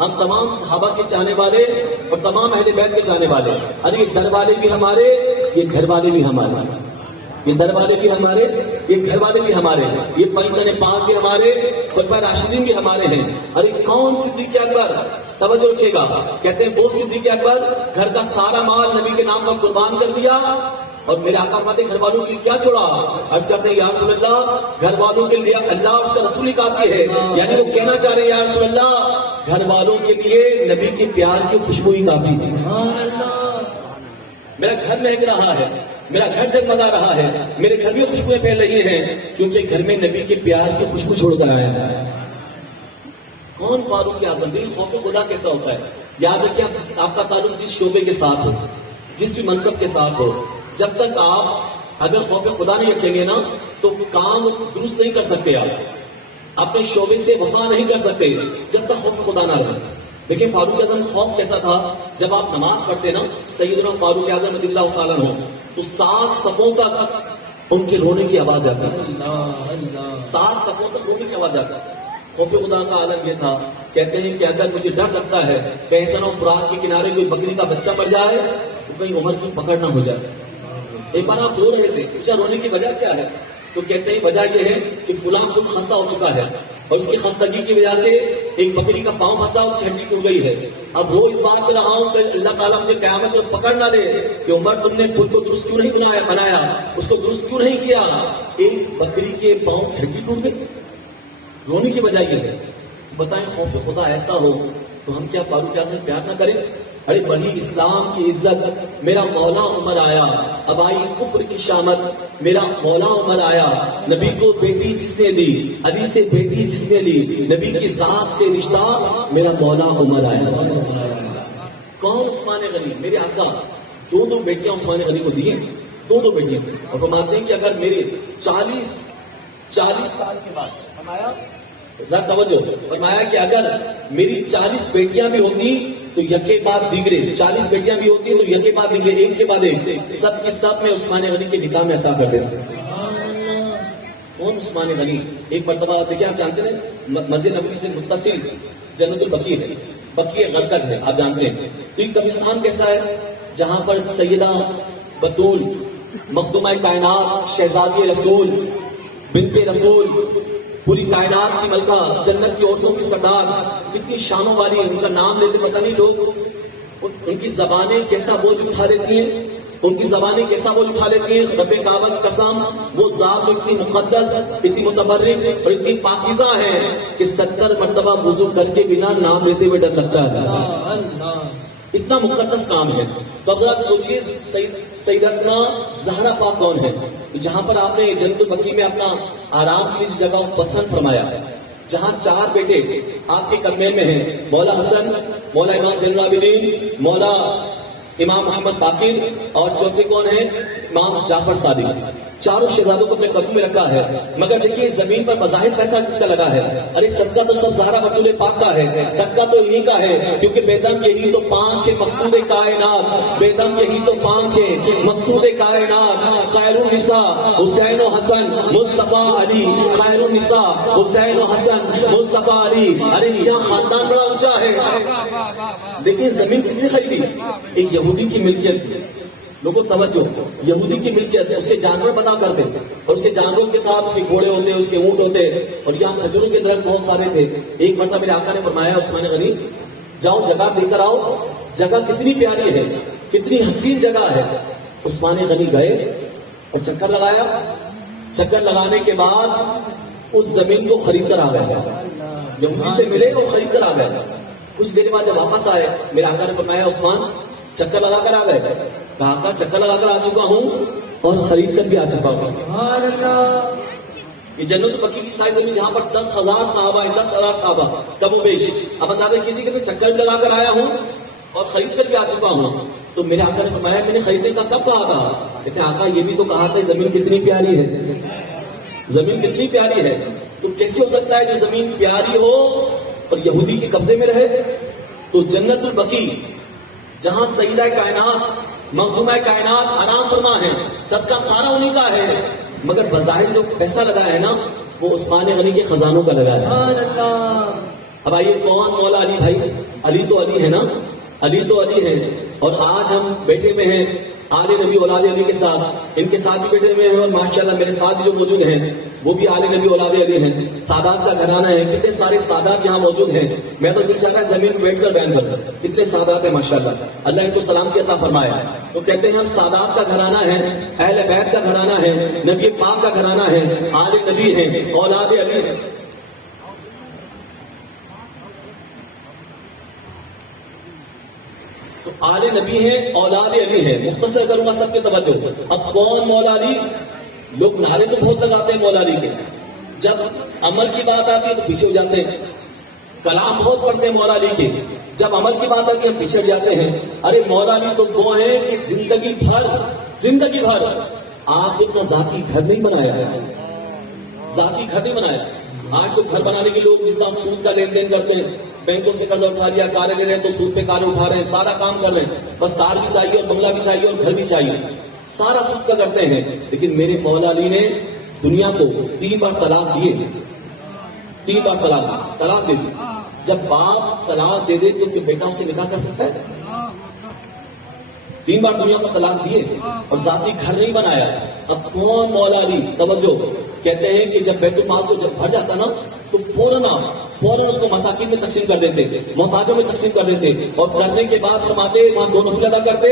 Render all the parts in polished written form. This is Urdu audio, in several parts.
ہم تمام صحابہ کے چاہنے والے اور تمام اہل بیت کے چاہنے والے. ارے یہ گھر والے بھی ہمارے, یہ گھر والے بھی ہمارے, یہ در والے بھی ہمارے, یہ گھر والے بھی ہمارے, یہ پیغمبر پاک بھی ہمارے, خلفائے راشدین بھی ہمارے ہیں. ارے کون صدیق اکبر؟ توجہ رکھیے گا. کہتے ہیں وہ صدیق اکبر گھر کا سارا مال نبی کے نام کا قربان کر دیا, اور میرے آقا فرماتے ہیں گھر والوں کے لیے کیا چھوڑا؟ عرض کرتے ہیں یا رسول اللہ, گھر والوں کے لیے اللہ اور اس کا رسول ہی کافی ہے. یعنی وہ کہنا چاہ رہے ہیں یا رسول اللہ, گھر والوں کے لیے نبی کے پیار کی خوشبو ہی کافی تھی. میرا گھر مہک رہا ہے, میرا گھر جگمگا رہا ہے, میرے گھر میں خوشبوئیں پھیل رہی ہیں, کیونکہ گھر میں نبی کے پیار کی خوشبو چھوڑ کر آیا ہے. کون فاروق اعظم؟ دل خوف خدا کیسا ہوتا ہے. یاد رکھیں آپ کا تعلق جس شعبے کے ساتھ ہو, جس بھی منصب کے ساتھ ہو, جب تک آپ اگر خوف خدا نہیں رکھیں گے نا تو کام درست نہیں کر سکتے. آپ اپنے شعبے سے وفا نہیں کر سکتے جب تک خوف خدا نہ رہے. لیکن فاروق اعظم خوف کیسا تھا؟ جب آپ نماز پڑھتے نا سیدنا فاروق اعظم رضی اللہ تعالیٰ عنہ, تو 7 صفوں تک ان کے رونے کی آواز آتی تھی. 7 صفوں تک رونے کی آواز آتی تھی. خوف خدا کا عالم یہ تھا. کہتے ہیں کہ اگر مجھے ڈر لگتا ہے کہ احسن و فرات کے کنارے کوئی بکری کا بچہ مر جائے تو کہیں عمر کی پکڑ نہ ہو جائے. ایک بار آپ رو رہے تھے, پوچھا رونے کی وجہ کیا ہے؟ تو کہتے ہیں وجہ یہ ہے کہ فلاں خود خستہ ہو چکا ہے, اور اس کی خستگی کی وجہ سے ایک بکری کا پاؤں پھنسا, اس کی ہڈی ٹوٹ گئی ہے. اب وہ اس بات پہ رہا ہوں کہ اللہ تعالیٰ مجھے قیامت میں پکڑ نہ دے کہ عمر تم نے خود کو درست کیوں نہیں بنایا, اس کو درست کیوں نہیں کیا. ایک بکری کے پاؤں کی ہڈی ٹوٹ گئی. رونے کی وجہ یہ ہے. بتائیں خوف خدا ایسا ہو تو ہم کیا فاروق اعظم پیار نہ کریں؟ ارے بڑی اسلام کی عزت, میرا مولا عمر آیا, اب آئی کفر کی شامت, میرا مولا عمر آیا, نبی کو بیٹی جس نے دی, علی سے بیٹی جس نے لی, نبی کی ذات سے رشتہ, میرا مولا عمر آیا. کون؟ عثمان غنی. میرے آقا 2 بیٹیاں عثمان غنی کو دی ہیں, 2 بیٹیاں. اور فرماتے ہیں کہ اگر میرے 40 سال کے بعد, فرمایا ذرا توجہ, فرمایا کہ اگر میری 40 بیٹیاں بھی ہوتی تو یکے بعد دیگرے, 40 بیٹیاں بھی ہوتی تو یکے بعد دیگرے, ایک کے بعد ایک, سب کی سب میں عثمان غنی کے نکاح میں عطا کر دیتے. کون عثمان غنی؟ ایک مرتبہ دیکھیں, آپ جانتے ہیں مسجد نبوی سے متصل جنت البقیع ہے, بقیع غرقد ہے, آپ جانتے ہیں. تو یہ قبرستان کیسا ہے؟ جہاں پر سیدہ بطول مخدومہ کائنات, شہزادی رسول, بنت رسول, پوری کائنات کی ملکہ, جنت کی عورتوں کی سردار, کتنی شانوں والی, ان کا نام لیتے پتہ نہیں لوگ ان کی زبانیں کیسا بوجھ اٹھا لیتی ہیں, ان کی زبانیں کیسا بوجھ اٹھا لیتی ہیں. رب کعبہ کی قسم, وہ ذات اتنی مقدس, اتنی متبرک اور اتنی پاکیزہ ہے کہ 70 مرتبہ وضو کر کے بنا نام لیتے ہوئے ڈر لگتا ہے. اتنا مقدس کام ہے. تو اب ذرا سوچیے سیدتنا زہرا پاک کون ہے؟ جہاں پر آپ نے جنت البقیع میں اپنا آرام کی جگہ پسند فرمایا, جہاں 4 بیٹے آپ کے کرمین میں ہیں, مولا حسن, مولا امام زین العابدین, مولا امام محمد باقر, اور چوتھے کون ہیں؟ امام جعفر صادق. 4 شہزادوں کو اپنے قدم میں رکھا ہے. مگر دیکھیے زمین پر بظاہر پیسہ کس کا لگا ہے؟ ارے صدقہ تو سب زہرا بطول پاک کا ہے, صدقہ تو انہی کا ہے, کیونکہ بیدم یہی تو 5 ہے مقصود کائنات, بیدم یہی تو 5 ہے مقصود کائنات. خیر النساء حسین و حسن مصطفیٰ علی, خیر النساء حسین و حسن مصطفیٰ علی. ارے جی ہاں, خاندان بڑا اونچا ہے. لیکن زمین کس نے خریدی؟ ایک یہودی کی ملکیت. لوگوں توجہ, یہودی کی ملکیت ہے. اس کے جانور بنا کرتے, اور اس کے جانوروں کے ساتھ اس کے گھوڑے ہوتے, اس کے اونٹ ہوتے, اور یہاں کھجوروں کے درخت بہت سارے تھے. ایک مرتبہ میرے آقا نے فرمایا عثمان غنی جاؤ جگہ دے کر آؤ, جگہ کتنی پیاری ہے, کتنی حسین جگہ ہے. عثمان غنی گئے اور چکر لگایا. چکر لگانے کے بعد اس زمین کو خرید کر آ گئے, یہودی سے ملے اور خرید کر آ گئے. کچھ دیر بعد جب واپس آئے میرے آقا نے فرمایا عثمان چکر لگا کر آ گئے؟ کہا چکر لگا کر آ چکا ہوں اور خرید کر بھی آ چکا ہوں. یہ جنت البقیع کی ساری زمین جہاں پر 10,000 صحابہ ہیں, 10,000 صحابہ کم و بیش. اب اندازہ کیجیے کہ چکر بھی لگا کر آیا ہوں اور خرید کر بھی آ چکا ہوں. تو میرے آقا نے فرمایا میں نے خریدنے کا کب کہا تھا؟ کہتے ہیں آقا یہ بھی تو کہا تھا زمین کتنی پیاری ہے, زمین کتنی پیاری ہے. تو کیسے ہو سکتا ہے جو زمین پیاری ہو اور یہودی کے قبضے میں رہے؟ تو جنت البقیع جہاں سیدہ کائنات مخدومہ کائنات آرام فرما ہے, صدقہ سارا انہی کا ہے, مگر بظاہر جو پیسہ لگا ہے نا وہ عثمان غنی کے خزانوں کا لگا ہے. اب آئیے کون مولا علی بھائی؟ علی تو علی ہے نا، علی تو علی ہے. اور آج ہم بیٹھے ہوئے ہیں آل نبی اولاد علی کے ساتھ، ان کے ساتھ بھی بیٹھے ہوئے ہیں، اور ماشاءاللہ میرے ساتھ جو موجود ہیں وہ بھی آل نبی اولاد علی ہیں. سادات کا گھرانہ ہے، کتنے سارے سادات یہاں موجود ہیں. میں تو دل چاہتا ہے زمین پہ بیٹھ کر بیان کروں، اتنے سادات ہیں ماشاءاللہ. اللہ ان کو سلامتی عطا فرمائے. تو کہتے ہیں ہم سادات کا گھرانہ ہے، اہل بیت کا گھرانہ ہے، نبی پاک کا گھرانہ ہے، آل نبی ہیں، اولاد علی ہیں. تو آل نبی ہیں، اولاد علی ہیں. مختصر کروں گا سب کے توجہ. اب کون مولا علی؟ لوگ نعرے تو بہت لگاتے ہیں مولا علی کے، جب عمل کی بات آتی ہے تو پیچھے ہو جاتے ہیں. کلام بہت پڑھتے ہیں مولا علی کے، جب عمل کی بات آتی ہے ہم پیچھے ہٹ جاتے ہیں. ارے مولا علی تو وہ ہیں کہ زندگی بھر آپ نے اپنا ذاتی گھر نہیں بنایا، ذاتی گھر نہیں بنایا. آج تو گھر بنانے کے لوگ جس بات سود کا لین دین کرتے ہیں، بینکوں سے قرض اٹھا لیا، کاریں لے رہے ہیں تو سود پہ کاریں اٹھا رہے ہیں، سارا کام کر رہے ہیں، بس کار بھی چاہیے اور بنگلہ بھی چاہیے اور گھر بھی چاہیے، سارا سود کا کرتے ہیں. لیکن میرے مولا علی نے دنیا کو 3 بار طلاق دیے، 3 بار طلاق دے دی. جب باپ طلاق دے دے تو بیٹا اسے نکاح کر سکتا ہے؟ 3 بار دنیا کو طلاق دیے اور ذاتی گھر نہیں بنایا. اب کون مولا علی؟ توجہ. کہتے ہیں کہ جب بیت المال کو جب بھر جاتا نا تو فوراً اس کو مساکین میں تقسیم کر دیتے، محتاجوں میں تقسیم کر دیتے، اور کرنے کے بعد فرماتے وہاں 2 نفل ادا کرتے،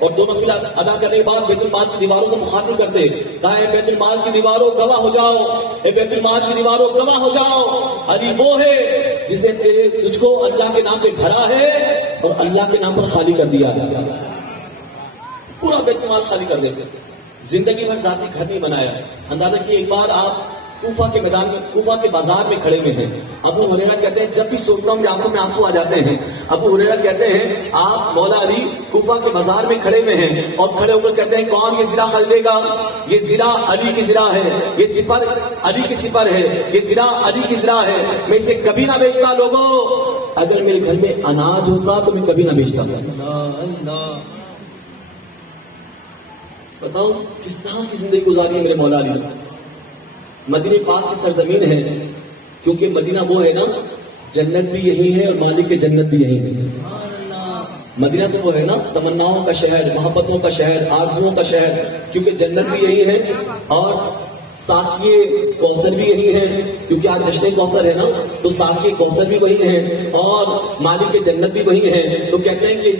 اور 2 نفل ادا کرنے کے بعد بیت المال کی دیواروں کو مخاطب کرتے. کہا ہے بیت المال کی دیواروں گواہ ہو جاؤ، اے بیت المال کی دیواروں گواہ ہو جاؤ، علی وہ ہے جس نے تجھ کو اللہ کے نام پہ بھرا ہے اور اللہ کے نام پر خالی کر دیا. پورا بیت المال خالی کر دیتے، زندگی بھر ذاتی گھر نہیں بنایا. اندازہ کیے ایک بار آپ کوفہ کے میدان میں، کوفہ کے بازار میں کھڑے ہوئے ہیں. ابو ہریرہ کہتے ہیں جب بھی سوچتا ہوں میری آنکھوں میں آنسو آ جاتے ہیں. ابو ہریرہ کہتے ہیں آپ مولا علی کوفہ کے بازار میں کھڑے ہوئے ہیں اور کھڑے ہو کر کہتے ہیں کون یہ زرہ خریدے گا؟ یہ زرہ علی کی زرہ ہے، یہ سپر علی کی سپر ہے، یہ زرہ علی کی زرہ ہے، میں اسے کبھی نہ بیچتا. لوگوں اگر میرے گھر میں اناج ہوتا تو میں کبھی نہ بیچتا. بتاؤ کس طرح کی زندگی گزاری ہے میرے مولا علی. مدینہ پاک کی سرزمین ہے، کیونکہ مدینہ وہ ہے نا جنت بھی یہی ہے اور مالک کے جنت بھی یہی ہے. مدینہ تو وہ ہے نا تمناؤں کا شہر، محبتوں کا شہر، آرزوؤں کا شہر، کیونکہ جنت بھی یہی ہے اور ساقیے کوثر بھی یہی ہے، کیونکہ آج جشن کوثر ہے نا تو ساقیے کوثر بھی وہی ہے اور مالک کے جنت بھی وہی ہے. تو کہتے ہیں کہ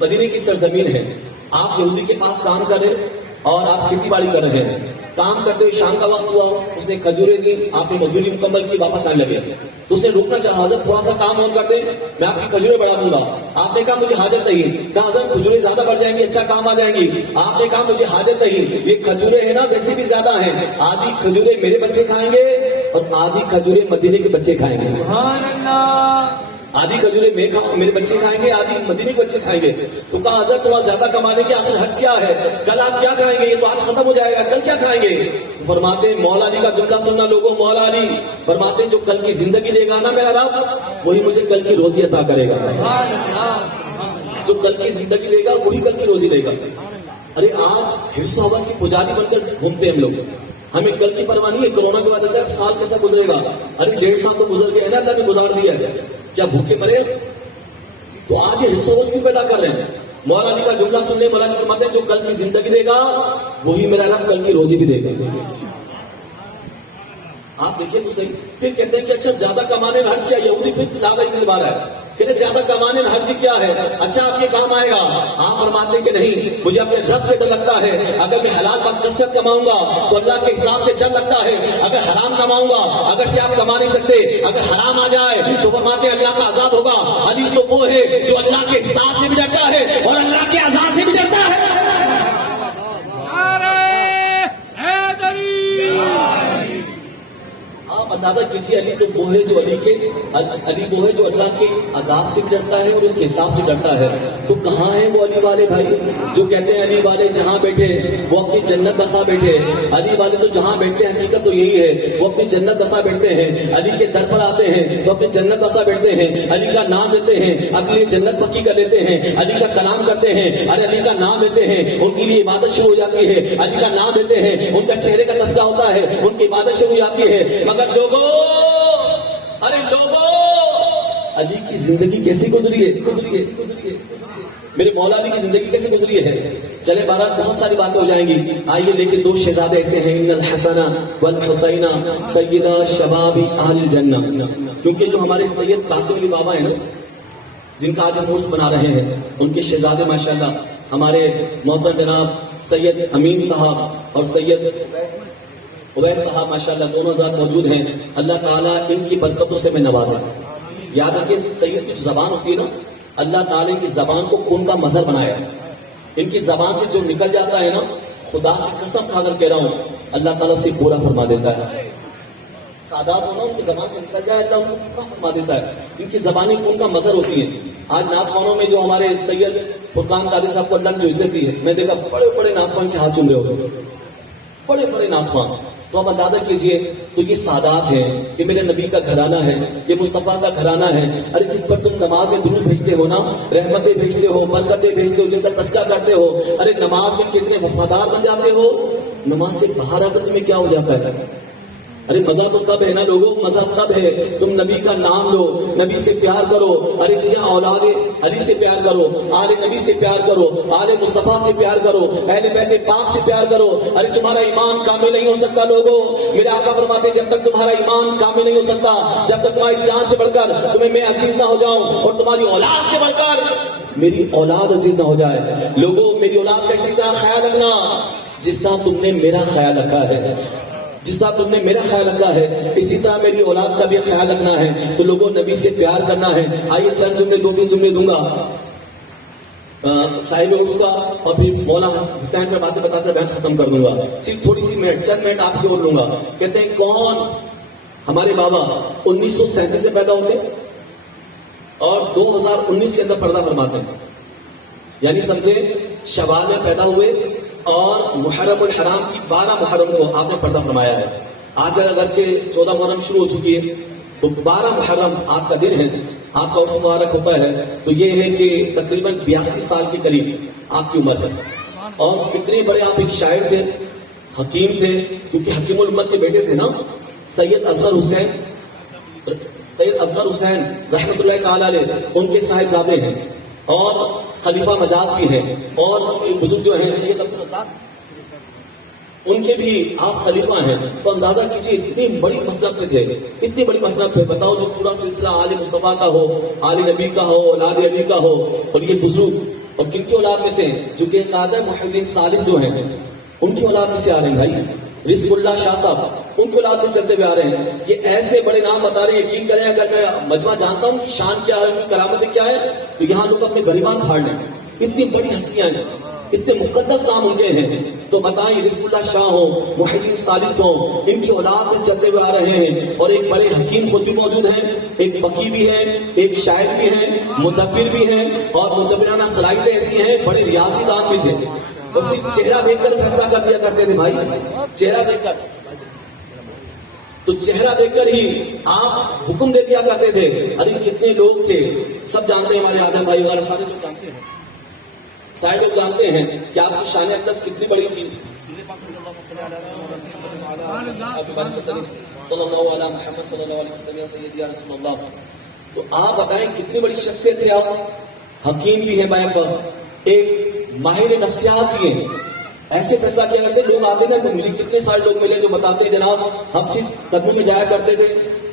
مدینہ کی سرزمین ہے. آپ یہودی کے پاس کام کر رہے اور آپ کھیتی باڑی کر رہے ہیں، کام کرتے ہوئے شام کا وقت ہوا، اس نے کھجوریں دی، آپ نے مزدوری مکمل کی، واپس آنے لگے تو اس نے روکنا چاہا، حضرت تھوڑا سا کام اور کر دیں میں آپ کی کھجوریں بڑھا دوں گا. آپ نے کہا مجھے حاجت نہیں. کہا حضرت کھجوریں زیادہ بڑھ جائیں گی، اچھا کام آ جائیں گی. آپ نے کہا مجھے حاجت نہیں، یہ کھجوریں ہیں نا ویسے بھی زیادہ ہیں، آدھی کھجوریں میرے بچے کھائیں گے اور آدھی کھجوریں مدینے کے بچے کھائیں گے. سبحان اللہ. آدھی کھجوریں میرے بچے کھائیں گے، آدھی مدینے کے بچے کھائیں گے. تو کہا حضرت تھوڑا زیادہ کمانے کے آخر حرج کیا ہے؟ کل آپ کیا کھائیں گے؟ یہ تو آج ختم ہو جائے گا، کل کیا کھائیں گے؟ فرماتے ہیں مولا علی کا جملہ سننا لوگوں. مولا علی فرماتے ہیں جو کل کی زندگی دے گا نا میرا رب، وہی مجھے کل کی روزی عطا کرے گا. جو کل کی زندگی دے گا وہی کل کی روزی دے گا. ارے آج حرص و حوث کی پجاری بن کر گھومتے ہیں ہم لوگ، ہمیں کل کی پرواہ نہیں ہے. کورونا کے بعد اب سال کیسا گزرے گا؟ ارے 1.5 سال تو گزر گئے نا، اللہ نے گزار دیا ہے، کیا بھوکے مرے؟ تو آج یہ حرص و حوث کیوں پیدا کر رہے ہیں؟ مولا علی کا جملہ سننے، مولا علی فرماتے ہیں جو کل کی زندگی دے گا وہی میرا رب کل کی روزی بھی دے گا. آپ دیکھیں تو صحیح. پھر کہتے ہیں کہ اچھا زیادہ کمانے میں حرج کیا؟ یہودی پھر لاغ دلوا رہا ہے، کہتے زیادہ کمانے میں حرج کیا ہے؟ اچھا آپ کے کام آئے گا. آپ فرماتے ہیں کہ نہیں، مجھے اپنے رب سے ڈر لگتا ہے. اگر میں حلال وقت کثرت کماؤں گا تو اللہ کے حساب سے ڈر لگتا ہے. اگر حرام کماؤں گا، اگر سے آپ کما نہیں سکتے، اگر حرام آ جائے تو فرماتے ہیں اللہ کا عذاب ہوگا. علی تو وہ ہے جو اللہ کے حساب سے بھی ڈرتا ہے اور اللہ کے عذاب سے بھی ڈرتا ہے. اندازہ کیجیے علی تو وہ ہے جو علی وہ ہے جو اللہ کے عذاب سے بھی ڈرتا ہے اور اس کے حساب سے ڈرتا ہے. تو کہاں ہیں وہ علی والے بھائی جو کہتے ہیں علی والے جہاں بیٹھے وہ اپنی جنت بسا بیٹھے؟ علی والے تو جہاں بیٹھتے ہیں حقیقت تو یہی ہے، وہ اپنی جنت بسا بیٹھتے ہیں. علی کے در پر آتے ہیں تو اپنی جنت بسا بیٹھتے ہیں، علی کا نام لیتے ہیں، اپنے لیے جنت پکی کر لیتے ہیں، علی کا کلام کرتے ہیں. ارے علی کا نام لیتے ہیں ان کے لیے عبادت شروع ہو جاتی ہے، علی کا نام لیتے ہیں ان کا چہرے کا تذکرہ ہوتا ہے، ان کی عبادت شروع ہو جاتی ہے. مگر لوگوں زندگی کیسی گزری ہے، میرے مولا علی کی زندگی کیسے گزری ہے. چلے بہرحال بہت ساری باتیں ہو جائیں گی. آئیے لیکن دو شہزادے ایسے ہیں، ان الحسن والحسین سیدہ شباب اہل الجنہ. کیونکہ جو ہمارے سید قاسم علی بابا ہیں نا، جن کا آج ہم عرس بنا رہے ہیں، ان کے شہزادے ماشاءاللہ ہمارے محترم جناب سید امین صاحب اور سید اویس صاحب ماشاءاللہ دونوں ذات موجود ہیں. اللہ تعالیٰ ان کی برکتوں سے میں نوازا. یاد رکھیں سید کی جو زبان ہوتی ہے نا، اللہ تعالیٰ کی زبان کو خون کا مظہر بنایا. ان کی زبان سے جو نکل جاتا ہے نا، خدا کی قسم کھا کر کہہ رہا ہوں، اللہ تعالیٰ اسے پورا فرما دیتا ہے. سادات ہونا ان کی زبان سے نکل جائے، اللہ ان کو پورا فرما دیتا ہے. ان کی زبانیں خون کا مظہر ہوتی ہیں. آج نعت خوانوں میں جو ہمارے سید فرقان قادری صاحب کو اللہ نے جو عزت دی ہے، میں دیکھا بڑے بڑے نعت خوان کے ہاتھ چوم رہے ہوتے، بڑے بڑے نعت خوان. تو آپ اندازہ کیجئے، تو یہ سادات ہیں، یہ میرے نبی کا گھرانہ ہے، یہ مصطفیٰ کا گھرانہ ہے. ارے جن پر تم نماز میں درود بھیجتے ہو نا، رحمتیں بھیجتے ہو، برکتیں بھیجتے ہو، جن کا تذکرہ کرتے ہو، ارے نماز میں کتنے وفادار بن جاتے ہو. نماز سے باہر آ کر تمہیں کیا ہو جاتا ہے؟ ارے مزہ تو تب ہے نا لوگوں، مزہ تب ہے تم نبی کا نام لو، نبی سے پیار کرو. ارے جی ہاں، اولاد علی سے پیار کرو، آل نبی سے پیار کرو، آل مصطفیٰ سے پیار کرو، اہل بیت پاک سے پیار کرو. ارے تمہارا ایمان کامل نہیں ہو سکتا لوگوں. میرے آقا فرماتے جب تک تمہارا ایمان کامل نہیں ہو سکتا، جب تک تمہاری جان سے بڑھ کر تمہیں میں عزیز نہ ہو جاؤں اور تمہاری اولاد سے بڑھ کر میری اولاد عزیز نہ ہو جائے. لوگوں میری اولاد کا اسی طرح خیال رکھنا جس طرح تم نے میرا خیال رکھا ہے. جس طرح تم نے میرا خیال رکھا ہے اسی طرح میری اولاد کا بھی خیال رکھنا ہے. تو لوگوں نبی سے پیار کرنا ہے. آئیے چند جملے، دو تین جملے دوں گا صاحب اس کا، اور پھر مولا حسین میں باتیں بتا کر بیان ختم کر دوں گا. صرف تھوڑی سی منٹ، چند منٹ آپ کی اور لوں گا. کہتے ہیں کون ہمارے بابا 1937 سے پیدا ہوتے اور 2019 کے اندر پردہ فرماتے ہیں. یعنی سمجھے شوال میں پیدا ہوئے اور محرم الحرام کی 12 محرم کو آپ نے پردہ فرمایا ہے. آج اگرچہ 14 محرم شروع ہو چکی ہے، تو 12 محرم آپ کا دن ہے، آپ کا عرس مبارک ہوتا ہے. تو یہ ہے کہ تقریباً 82 سال کے قریب آپ کی عمر ہے. اور کتنے بڑے آپ ایک شاعر تھے، حکیم تھے، کیونکہ حکیم الامت کے بیٹے تھے نا سید اصغر حسین رحمۃ اللہ تعالی علیہ، ان کے صاحبزادے ہیں اور خلیفہ مجاز بھی ہیں. اور بزرگ جو ہیں سید عبدالرزاق، ان کے بھی آپ خلیفہ ہیں. تو اندازہ کیجیے اتنی بڑی مسلک پہ تھے، اتنی بڑی مسلک پہ. بتاؤ جو پورا سلسلہ آل مصطفیٰ کا ہو، آل نبی کا ہو، اولاد علی کا ہو، اور یہ بزرگ اور کن کی اولاد میں سے جو کہ قادر محی الدین ثالث جو ہیں ان کی اولاد میں سے آ رہے ہیں. بھائی رزق اللہ شاہ صاحب ان کی اولاد میں چلتے ہوئے آ رہے ہیں. یہ ایسے بڑے نام بتا رہے ہیں، یقین کریں اگر میں مجمع جانتا ہوں کہ شان کیا ہے، ان کی کرامتیں کیا ہے، تو یہاں لوگ اپنے گریبان پھاڑ لیں. اتنی بڑی ہستیاں ہیں، اتنے مقدس نام ان کے ہیں. تو بتائیں رزق اللہ شاہ ہوں، محی الدین ثالث ہوں، ان کی اولاد میں چلتے ہوئے آ رہے ہیں. اور ایک بڑے حکیم خود بھی موجود ہیں، ایک فقیہ بھی ہیں، ایک شاعر بھی ہیں، مدبر بھی ہیں، اور مدبرانہ صلاحیتیں ایسی ہیں، بڑے ریاضی دان بھی تھے. اور صرف چہرہ دیکھ کر فیصلہ کر دیا کرتے تھے. بھائی چہرہ دیکھ کر، تو چہرہ دیکھ کر ہی آپ حکم دے دیا کرتے تھے. ارے کتنے لوگ تھے، سب جانتے ہیں، ہمارے آدم بھائی وغیرہ سارے لوگ جانتے ہیں، سارے لوگ جانتے ہیں کہ آپ کی شان اقدس کتنی بڑی تھی. صلی اللہ علیہ محمد صلی اللہ علیہ وسلم سیدی یا رسول اللہ. تو آپ بتائیں کتنی بڑی شخصیت ہے. آپ حکیم بھی ہیں، بھائی ایک ماہر نفسیات بھی ہیں. ایسے فیصلہ کیا کرتے لوگ آتے نا، کہ مجھے کتنے سارے لوگ ملے جو بتاتے ہیں جناب ہم صرف قدموں میں جایا کرتے تھے،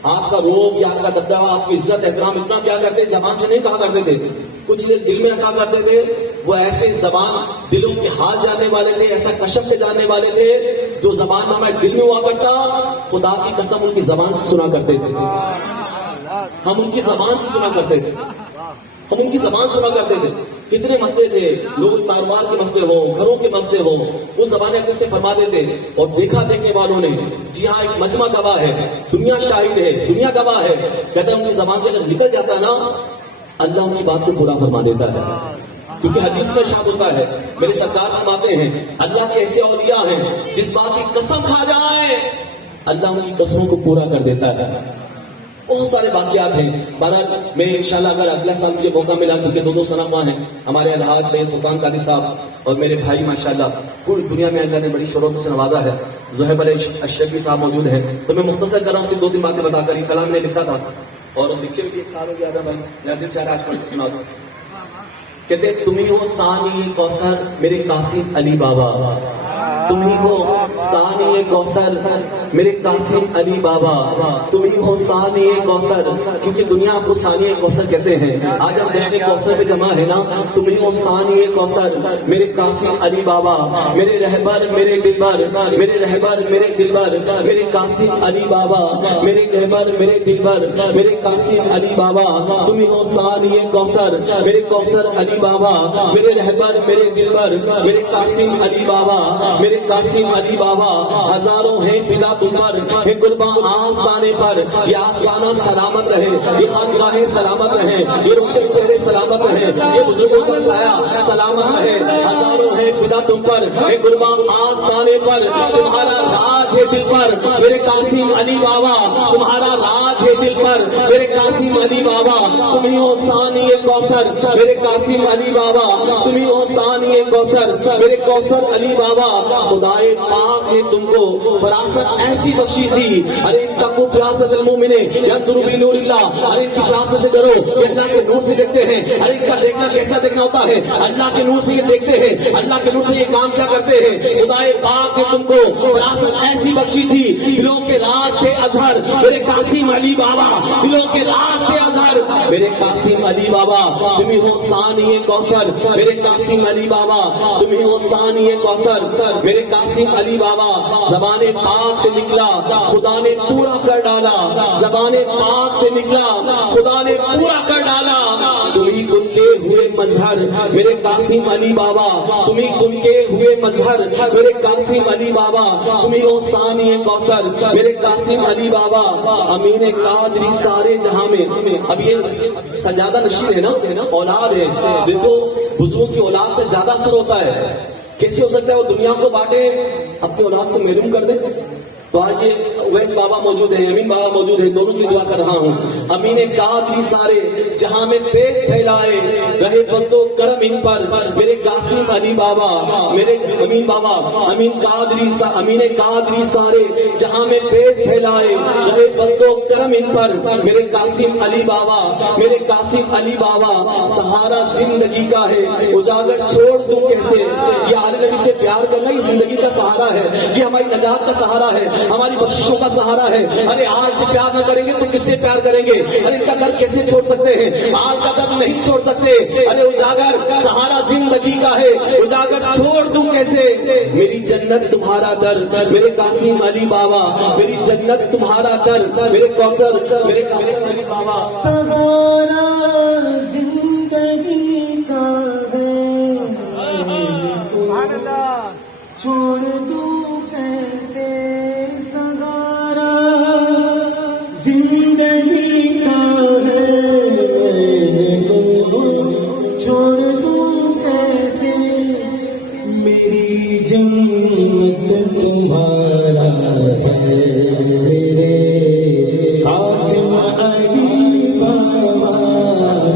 آپ کا روب یا آپ کا دبدبہ، آپ کی عزت احترام اتنا کیا کرتے زبان سے نہیں کہا کرتے تھے، کچھ دل میں رکھا کرتے تھے. وہ ایسے زبان دلوں کے حال جاننے والے تھے، ایسا کشف سے جاننے والے تھے جو زبان میں ہمارے دل میں ہوا کرتا، خدا کی قسم ان کی زبان سے سنا کرتے تھے. ہم ان کی زبان سے سنا کرتے تھے، ہم ان کی زبان سنا کرتے تھے. کتنے مسئلے تھے، لوگ کاروبار کے مسئلے ہوں، گھروں کے مسئلے ہوں، وہ زبانیں اپنے سے فرما دیتے. اور دیکھا دیکھنے والوں نے، جی ہاں ایک مجمع گواہ ہے، دنیا شاہد ہے، دنیا گواہ ہے، کہتے ہیں ان کی زبان سے اگر نکل جاتا نا، اللہ ان کی بات کو پورا فرما دیتا ہے. کیونکہ حدیث میں ارشاد ہوتا ہے، میرے سرکار فرماتے ہیں اللہ کے ایسے اولیاء ہیں جس بات کی قسم کھا جائے اللہ ان کی قسموں کو پورا کر دیتا ہے. بہت سارے واقعات ہیں. بہرحال میں انشاءاللہ اگر اگلا سال مجھے موقع ملا، کیونکہ دونوں سنما ہیں ہمارے الحاج سید فرقان قادری صاحب اور میرے بھائی ماشاءاللہ پوری دنیا میں اللہ نے بڑی شہرتوں سے نوازا ہے. زہیب الشفیع صاحب موجود ہیں. تو میں مختصر کر رہا ہوں، صرف 2-3 باتیں بتا کر. یہ کلام نے لکھا تھا اور لکھے بھی 1 سال ہو گیا تھا بھائی، میرا دل چاہ رہا ہے آج پڑھ کے سنا دوں. کہتے تم ہی ہو ثانی کوثر میرے قاسم علی بابا، تم ہی ہو ثانی کوثر میرے قاسم علی بابا، تم ہی ہو ثانی کوثر، کیونکہ دنیا آپ کو ثانی کوثر کہتے ہیں. آج ہم جشن کوثر پہ جمع ہے نا. تم ہی ہو ثانی کوثر میرے قاسم علی بابا، میرے رہبر میرے دلبر، میرے رہبر میرے دلبر، میرے قاسم علی بابا، میرے رہبر میرے دلبر، میرے قاسم علی بابا. تم ہی ہو ثانی کوثر میرے کوثر علی بابا، میرے رہبر میرے دلبر، میرے قاسم علی بابا، میرے قاسم علی بابا. ہزاروں ہیں فدا تم پر، ہے قرباں آستانے پر. یہ آستانہ سلامت رہے، یہ خانقاہیں سلامت رہے، یہ روشن چہرے سلامت رہے، یہ بزرگوں کا سایہ سلامت رہے. ہزاروں ہیں فدا تم پر، ہے قرباں آستانے پر. تمہارا راج ہے دل پر میرے قاسم علی بابا، تمہارا راج ہے دل پر میرے قاسم علی بابا. تم ہی ہو ثانی کوثر میرے قاسم علی بابا، تم ہی ہو ثانی کوثر میرے کوثر علی بابا. خدائے پاک نے تم کو فراست ایسی بخشی تھی. ارے اتقوا فراست المومن ينظر بنور اللہ، ارے ان کی فراست سے ڈرو، یہ اللہ کے نور سے دیکھتے ہیں. ارے ان کا دیکھنا کیسا دیکھنا ہوتا ہے؟ اللہ کے نور سے یہ دیکھتے ہیں، اللہ کے نور سے یہ کام کیا کرتے ہیں. خدائے پاک نے تم کو فراست ایسی بخشی تھی. دلوں کے راز تھے اظہر میرے قاسم علی بابا، دلوں کے راز تھے اظہر میرے قاسم علی بابا. تم ہی ہو ثانی کوثر میرے قاسم علی بابا، تم ہی ہو ثانی کوثر میرے قاسم علی بابا. زبان پاک سے نکلا خدا نے پورا کر ڈالا، زبان پاک سے نکلا خدا نے پورا کر ڈالا. تم ہی کن کے ہوئے مظہر میرے قاسم علی بابا، تم ہی کن کے ہوئے مظہر میرے قاسم علی بابا. تم ہی ہو ثانی کوثر میرے قاسم علی بابا. امین قادری سارے جہاں میں. اب یہ سجادہ نشین ہے نا، اولاد ہے. دیکھو بزرگوں کی اولاد پہ زیادہ اثر ہوتا ہے. کیسے ہو سکتا ہے وہ دنیا کو بانٹے اپنی اولاد کو محروم کر دے؟ تو آج یہ اویس بابا موجود ہے، امین بابا موجود ہے، دونوں کی دعا کر رہا ہوں. امین قادری سارے جہاں میں فیض پھیلائے، رہے فضل و کرم ان پر میرے قاسم علی بابا. میرے امین بابا امین قادری سارے جہاں میں فیض پھیلائے، رہے فضل و کرم ان پر میرے قاسم علی بابا، میرے قاسم علی بابا. سہارا زندگی کا ہے اجاگر چھوڑ دوں کیسے. یہ آل نبی سے پیار کرنا ہی زندگی کا سہارا ہے، یہ ہماری نجات کا سہارا ہے، ہماری بخششوں کا سہارا ہے. ارے آج سے پیار نہ کریں گے تو کس سے پیار کریں گے؟ ارے ان کا در کیسے چھوڑ سکتے ہیں؟ آج کا در نہیں چھوڑ سکتے. ارے اجاگر سہارا زندگی کا ہے اجاگر چھوڑ دوں کیسے. میری جنت تمہارا در میرے قاسم علی بابا، میری جنت تمہارا در میرے کوثر میرے قاسم علی بابا. سہارا زندگی کا ہے چھوڑ دوں کیسے. سہارا زندگی کا ہے چھوڑ دوں کیسے. میری جنت تمہارا ہے میرے قاسم علی بابا،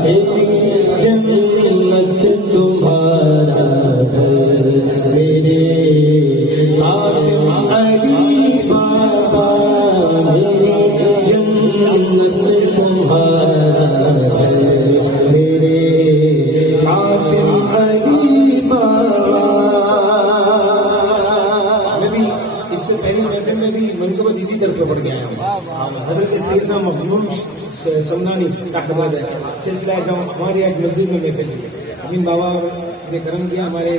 میری جنت تمہارا ہے میرے قاسم علی بابا، میری جنت تمہارا ہے میرے قاسم علی بابا. میں بھی اس سے پہلی محفل میں بھی منقبت اسی طرح سے پڑھ کے آیا ہوں. حضرت سیدنا مخدوم سمنانی احمد ہے سلسلہ ہمارے ایک مسجد میں محفل کی. امین بابا نے کرم کیا، ہمارے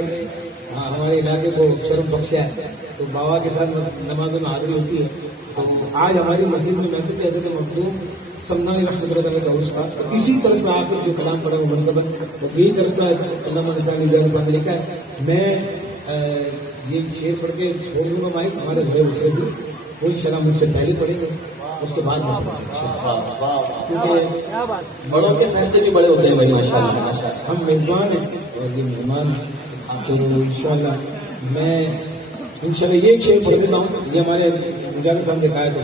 علاقے کو شرف بخشا ہے. تو بابا کے ساتھ نمازوں میں حاضری ہوتی ہے. تو آج ہماری مسجد میں محفل حضرت مخدوم سمنانی رحمۃ اللہ تعالیٰ کا عرس تھا. اسی طرح میں آپ جو کلام پڑھا وہ منقبت یہی طرح کا علامہ نثانی زین صاحب نے لکھا ہے. میں یہ شعر پڑھ کے چھوڑ دوں گا مائک. ہمارے بڑے دوسرے بھی کوئی شرح مجھ سے پہلے پڑھیں گے، اس کے بعد کیونکہ بڑوں کے فیصلے بھی بڑے ہوتے ہیں بھائی ماشاء اللہ. ہم میزبان ہیں اور یہ مہمان ہیں. تو انشاءاللہ میں انشاءاللہ یہ ایک شعر پڑھ دیتا ہوں. یہ ہمارے مجاہد صاحب نے کہا ہے تو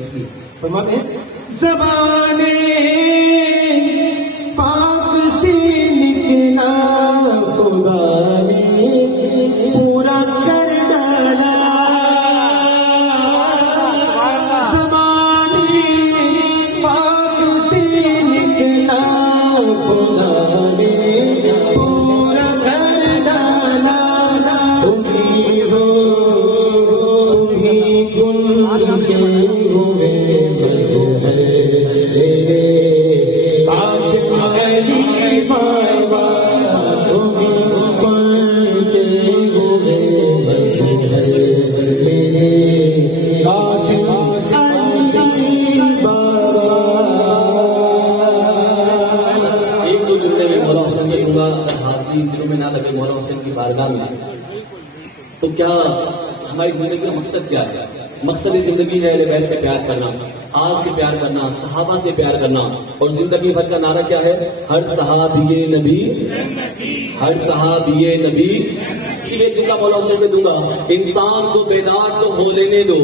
اس لیے فرماتے ہیں. زبان پاک سے نکلا خدا نے پورا کر ڈالا. زبان پاک جو جملے میں مولا حسین کے دوں گا، اگر حاضری دلوں میں نہ لگے مولا حسین کی بارگاہ میں، تو کیا ہماری زندگی کا مقصد کیا ہے؟ مقصد زندگی ہے اہل بیت سے پیار کرنا، آگ سے پیار کرنا، صحابہ سے پیار کرنا، اور زندگی بھر کا نعرہ کیا ہے؟ ہر صحابی نبی، ہر صحابی نبی۔ اسی لیے جملہ مولا حسین میں دوں گا، انسان کو بیدار تو ہو لینے دو،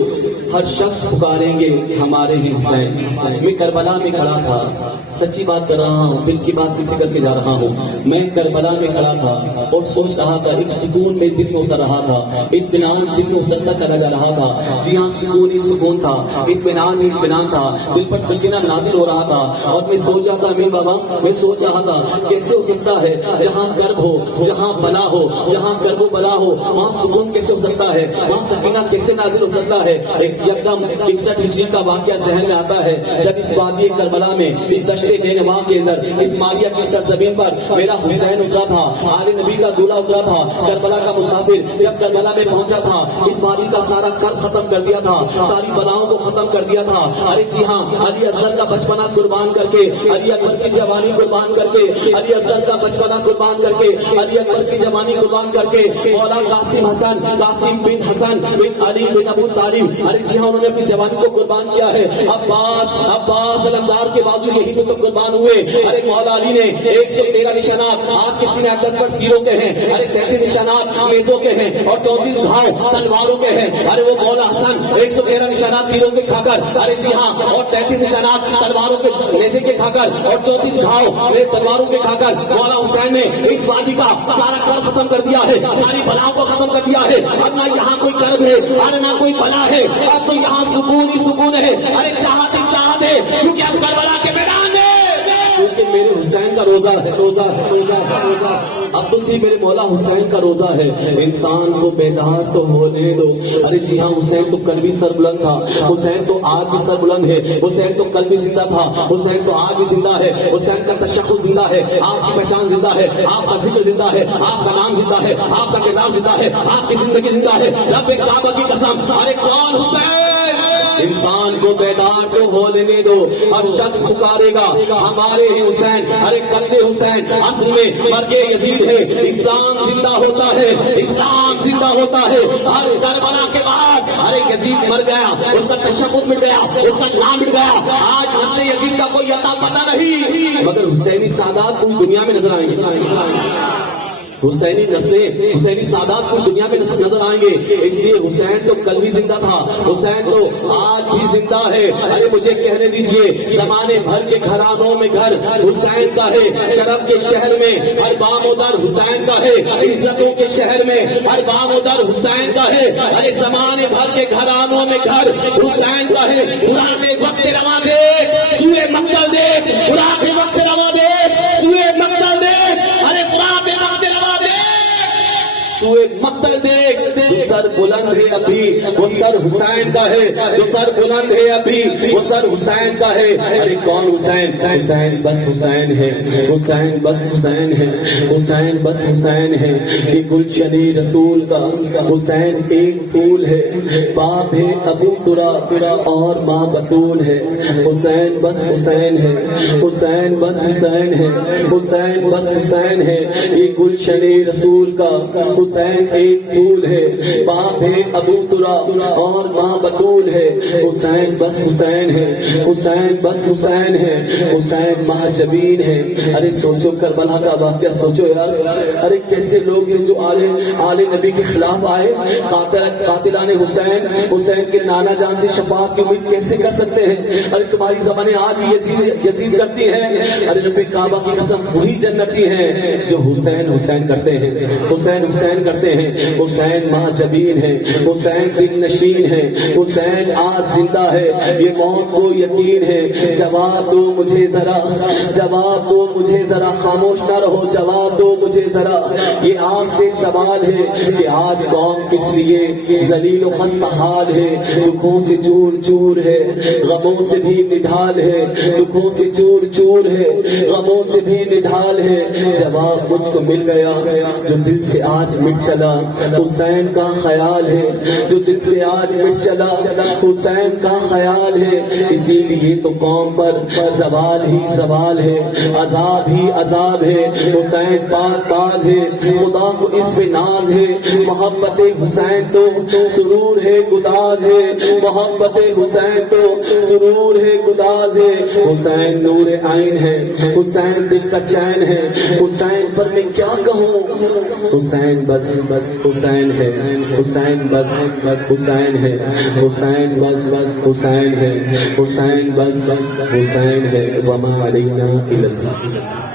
ہر شخص پکاریں گے ہمارے ہی حسین۔ میں کربلا میں کھڑا تھا، سچی بات کر رہا ہوں، دل کی بات کسی کر کے جا رہا ہوں، میں کربلا میں کھڑا تھا اور سوچ رہا تھا، ایک سکون میں دل میں اتر رہا تھا، اطمینان دل میں اترتا چلا جا رہا تھا۔ جی ہاں، سکون ہی سکون تھا، اطمینان ہی اطمینان تھا، دل پر سکینہ نازل ہو رہا تھا، اور میں سوچ رہا تھا امین بابا، میں سوچ رہا تھا کیسے ہو سکتا ہے جہاں کرب ہو، جہاں بلا ہو، جہاں کرب و بلا ہو، وہاں سکون کیسے ہو سکتا ہے، وہاں سکینہ کیسے نازل ہو سکتا ہے۔ یکدم 61 ہجری کا واقعہ ذہن میں آتا ہے، جب اس وادی کربلا میں، اس دشت نینوا کے اندر، اس ماریہ کی سرزمین پر میرا حسین اترا تھا، آل نبی کا دولہا اترا تھا، کربلا کا مسافر جب کربلا میں پہنچا تھا، اس وادی کا سارا کرب ختم کر دیا تھا، ساری بلاؤں کو ختم کر دیا تھا۔ ارے جی ہاں، علی اصغر کا بچپنا قربان کر کے، علی اکبر کی جوانی قربان کر کے، علی اصغر کا بچپنا قربان کر کے، علی اکبر کی جوانی قربان کر کے، مولا قاسم حسن، قاسم بن حسن بن علی بن ابو طالب، ارے جی ہاں، انہوں نے اپنی جوانی کو قربان کیا ہے۔ عباس علمدار کے بازو یہی تو قربان ہوئے۔ ارے مولا علی نے 113 نشانات آپ کے سینے اقدس پر تیروں کے ہیں، ارے 33 نشانات نیزوں کے ہیں، اور 34 گھاؤ تلواروں کے ہیں۔ ارے وہ مولا حسن 113 نشانات تیروں کے کھا کر، ارے جی ہاں، اور 33 نشانات تلواروں کے نیزے کے کھا کر، اور 34 گھاؤ تلواروں کے کھا کر، مولا حسین نے اس وادی کا سارا کر ختم کر دیا ہے، ساری بلاؤں کو ختم کر دیا ہے۔ اب نہ یہاں کوئی کرب ہے، ارے نہ کوئی بلا ہے، اب تو یہاں سکون ہی سکون ہے۔ ارے چاہتے چاہتے، کیونکہ اب کربلا کے میدان میں، کیونکہ میرے حسین کا روزہ ہے، روزہ اب تو صرف میرے مولا حسین کا روزہ ہے۔ انسان کو بیدار تو ہونے دو۔ ارے جی ہاں، حسین تو کل بھی سر بلند تھا، حسین تو آج بھی سر بلند ہے، حسین تو کل بھی زندہ تھا، حسین تو آج بھی زندہ ہے، حسین کا تشخص زندہ ہے، آپ کی پہچان زندہ ہے، آپ کا ذکر زندہ ہے، آپ کا نام زندہ ہے، آپ کا کردار زندہ ہے، آپ کی زندگی زندہ ہے۔ رب کعبہ کی قسم، ارے کون حسین؟ انسان کو بیدار تو ہو لینے دو، ہر شخص پکارے گا ہمارے ہی حسین۔ ارے قتل حسین اصل میں مرگ یزید ہے، اسلام زندہ ہوتا ہے، اسلام زندہ ہوتا ہے۔ ہر کربلا کے بعد ارے یزید مر گیا، اس کا تشخص مٹ گیا، اس کا نام مٹ گیا، آج نسل یزید کا کوئی عطا پتہ نہیں، مگر حسینی سادات پوری دنیا میں نظر آئیں گے۔ حسینی نسلیں، حسینی سادات پوری دنیا میں نظر آئیں گے۔ اس لیے حسین تو کل بھی زندہ تھا، حسین تو آج بھی زندہ ہے۔ ارے مجھے کہنے دیجئے، زمانے بھر کے گھرانوں میں گھر حسین کا ہے، شرف کے شہر میں ہر بام و در حسین کا ہے، عزتوں کے شہر میں ہر بام و در حسین کا ہے۔ ارے زمانے بھر کے گھرانوں میں گھر حسین کا ہے۔ براق وقت رواں دے، سوئے مقتل دے، براق وقت رواں دے، سوئے مقتل دے، ارے براق وقت رواں دے، سوئے مقتل دیکھ، جو سر بلند ہے ابھی وہ سر حسین کا ہے، جو سر بلند ہے ابھی وہ سر حسین کا ہے۔ ارے کون حسین؟ حسین بس حسین ہے، حسین بس حسین ہے، حسین بس حسین ہے۔ یہ گلشن رسول کا حسین ایک پھول ہے، باپ ہے ابو ترا اور ماں بطول ہے۔ حسین بس حسین ہے، حسین بس حسین ہے، حسین بس حسین ہے۔ یہ گلشن رسول کا حسین ایک پھول ہے، باپ ہے ابو ترا اور ماں بطول ہے۔ حسین بس حسین ہے، حسین بس حسین ہے، حسین مہجبین ہے۔ ارے سوچو کربلا کا واقعہ، سوچو یار، ارے کیسے لوگ ہیں جو آل نبی کے خلاف آئے، قاتلان حسین، حسین کے نانا جان سے شفاعت کی امید کیسے کر سکتے ہیں؟ ارے تمہاری زبانیں آج بھی یزید کرتی ہیں۔ ارے رب کعبہ کی قسم، وہی جنتی ہیں جو حسین حسین کرتے ہیں، حسین حسین کرتے ہیں۔ حسین مہجبین ہے، حسین دل نشین ہے، حسین آج زندہ ہے، یہ موت کو یقین ہے۔ جواب دو مجھے ذرا، جواب دو مجھے ذرا، خاموش نہ رہو، جواب دو مجھے ذرا۔ یہ آپ سے سوال ہے کہ آج قوم کس لیے ذلیل و خستہ حال ہے، دکھوں سے چور چور ہے، غموں سے بھی نڈھال ہے، دکھوں سے چور چور ہے، غموں سے بھی نڈھال ہے۔ جواب مجھ کو مل گیا جو دل سے آج مٹ چلا، حسین کا خیال ہے جو دل سے آج مٹ چلا حسین کا خیال ہے اسی لیے تو قوم پر زوال ہی زوال ہے عذاب ہی عذاب ہے حسین پاک تاز ہے خدا کو اس پہ ناز ہے محبت حسین تو سرور ہے گداز ہے محبت حسین تو سرور ہے گداز ہے حسین نور عین ہے حسین دل کا چین ہے حسین پر میں کیا کہوں حسین بس حسین ہے حسین بس حسین ہے حسین بس حسین ہے حسین بس حسین ہے وما علینا الا اللہ